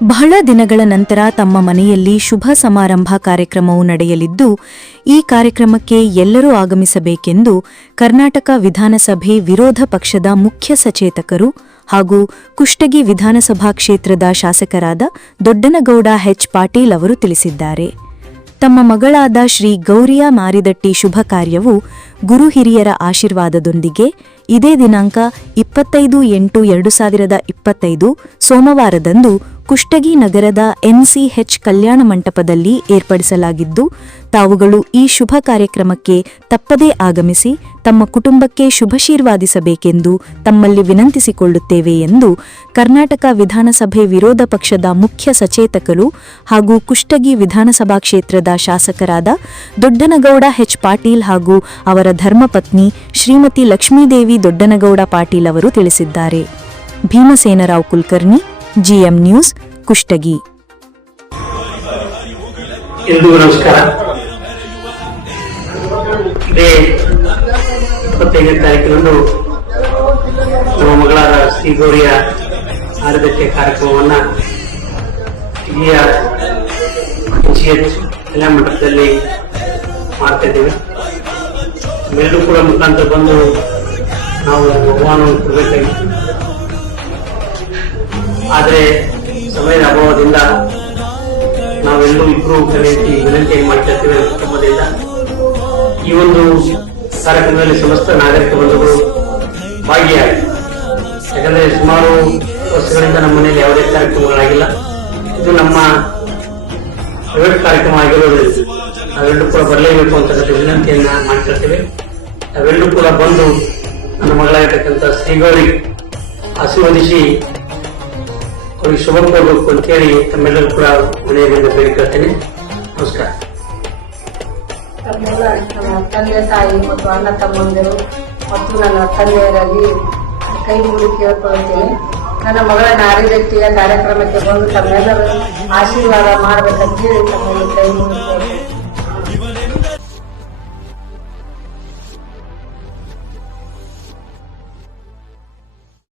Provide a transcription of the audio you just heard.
ಬಹಳ ದಿನಗಳ ನಂತರ ತಮ್ಮ ಮನೆಯಲ್ಲಿ ಶುಭ ಸಮಾರಂಭ ಕಾರ್ಯಕ್ರಮವು ನಡೆಯಲಿದ್ದು, ಈ ಕಾರ್ಯಕ್ರಮಕ್ಕೆ ಎಲ್ಲರೂ ಆಗಮಿಸಬೇಕೆಂದು ಕರ್ನಾಟಕ ವಿಧಾನಸಭೆ ವಿರೋಧ ಪಕ್ಷದ ಮುಖ್ಯ ಸಚೇತಕರು ಹಾಗೂ ಕುಷ್ಟಗಿ ವಿಧಾನಸಭಾ ಕ್ಷೇತ್ರದ ಶಾಸಕರಾದ ದೊಡ್ಡನಗೌಡ ಹೆಚ್ ಪಾಟೀಲ್ ಅವರು ತಿಳಿಸಿದ್ದಾರೆ. ತಮ್ಮ ಮಗಳಾದ ಶ್ರೀ ಗೌರಿಯ ಮಾರಿದಟ್ಟಿ ಶುಭ ಕಾರ್ಯವು ಗುರು ಹಿರಿಯರ ಆಶೀರ್ವಾದದೊಂದಿಗೆ ಇದೇ ದಿನಾಂಕ ಇಪ್ಪತ್ತೈದು ಎಂಟು ಎರಡು ಸಾವಿರದ ಇಪ್ಪತ್ತೈದು ಸೋಮವಾರದಂದು ಕುಷ್ಟಗಿ ನಗರದ ಎನ್ಸಿಎಚ್ ಕಲ್ಯಾಣ ಮಂಟಪದಲ್ಲಿ ಏರ್ಪಡಿಸಲಾಗಿದ್ದು, ತಾವುಗಳು ಈ ಶುಭ ಕಾರ್ಯಕ್ರಮಕ್ಕೆ ತಪ್ಪದೇ ಆಗಮಿಸಿ ತಮ್ಮ ಕುಟುಂಬಕ್ಕೆ ಶುಭಶೀರ್ವಾದಿಸಬೇಕೆಂದು ತಮ್ಮಲ್ಲಿ ವಿನಂತಿಸಿಕೊಳ್ಳುತ್ತೇವೆ ಎಂದು ಕರ್ನಾಟಕ ವಿಧಾನಸಭೆ ವಿರೋಧ ಪಕ್ಷದ ಮುಖ್ಯ ಸಚೇತಕರು ಹಾಗೂ ಕುಷ್ಟಗಿ ವಿಧಾನಸಭಾ ಕ್ಷೇತ್ರದ ಶಾಸಕರಾದ ದೊಡ್ಡನಗೌಡ ಹೆಚ್ ಪಾಟೀಲ್ ಹಾಗೂ ಅವರ ಧರ್ಮಪತ್ನಿ ಶ್ರೀಮತಿ ಲಕ್ಷ್ಮೀದೇವಿ ದೊಡ್ಡನಗೌಡ ಪಾಟೀಲ್ ಅವರು ತಿಳಿಸಿದ್ದಾರೆ. Bhimsenrao Kulkarni GM news Kushtagi. ಎಲ್ರಿಗೂ ನಮಸ್ಕಾರ. ಇಪ್ಪತ್ತೈದನೇ ತಾರೀಕಿನಂದು ನಮ್ಮ ಮಗಳಾದ ಶ್ರೀ ಗೌರಿಯ ಕಾರ್ಯಕ್ರಮವನ್ನ ಇಲ್ಲಿಯ ಎಚ್ ಕಲ್ಯಾಣ ಮಠದಲ್ಲಿ ಮಾಡ್ತಾ ಇದ್ದೇವೆ. ಕೂಡ ಮುಖಾಂತರ ಬಂದು ನಾವು ಬಹುಮಾನವನ್ನು ಕೊಡಬೇಕಾಗಿತ್ತು. ಆದರೆ ಸಮಯದ ಅಭಾವದಿಂದ ನಾವೆಲ್ಲರೂ ಇಬ್ರು ವಿನಂತಿ ವಿನಂತಿಯನ್ನು ಮಾಡ್ತಾ ಇದ್ದೇವೆ ನಮ್ಮ ಕುಟುಂಬದಿಂದ ಈ ಒಂದು ಕಾರ್ಯಕ್ರಮದಲ್ಲಿ ಸಮಸ್ತ ನಾಗರಿಕ ಬಂಧುಗಳು ಭಾಗಿಯಾಗಿ. ಯಾಕಂದ್ರೆ ಸುಮಾರು ವರ್ಷಗಳಿಂದ ನಮ್ಮ ಮನೆಯಲ್ಲಿ ಯಾವುದೇ ಕಾರ್ಯಕ್ರಮಗಳಾಗಿಲ್ಲ. ಇದು ನಮ್ಮ ಪ್ರೈವೇಟ್ ಕಾರ್ಯಕ್ರಮ ಆಗಿರೋದ್ರಿಂದ ನಾವೆಲ್ಲರೂ ಕೂಡ ಬರಲೇಬೇಕು ಅಂತಕ್ಕಂಥ ವಿನಂತಿಯನ್ನ ಮಾಡ್ತಿರ್ತೇವೆ ನಾವೆಲ್ಲರೂ ಕೂಡ ಬಂದು ನನ್ನ ಮಗಳಾಗಿರ್ತಕ್ಕಂಥ ಶ್ರೀಗೌರಿ ಆಶೀರ್ವದಿಸಿ ಅವ್ರಿಗೆ ಶುಭ ಕೋರಬೇಕು ಅಂತೇಳಿ ತಮ್ಮೆಲ್ಲರೂ ಕೂಡ ಮನೆಯಲ್ಲಿಂದ ಬೇಡಿಕೊಳ್ತೇನೆ ನಮಸ್ಕಾರ. ನಮ್ಮ ತಂದೆ ತಾಯಿ ಮತ್ತು ಅಣ್ಣ ತಮ್ಮಂದಿರು ಮತ್ತು ನನ್ನ ತಂದೆಯರಲ್ಲಿ ಕೈ ಮುಗಿದು ಕೇಳ್ಕೊಳ್ತೀನಿ. ನನ್ನ ಮಗಳ ನಾರಿದಟ್ಟಿಯ ಕಾರ್ಯಕ್ರಮಕ್ಕೆ ಬಂದು ತಮ್ಮೆಲ್ಲರೂ ಆಶೀರ್ವಾದ ಮಾಡಬೇಕಂತೇಳಿ ತಮ್ಮಲ್ಲಿ ಕೈ ಮುಗಿ ಕೇಳ್ಕೊಳ್ತೀನಿ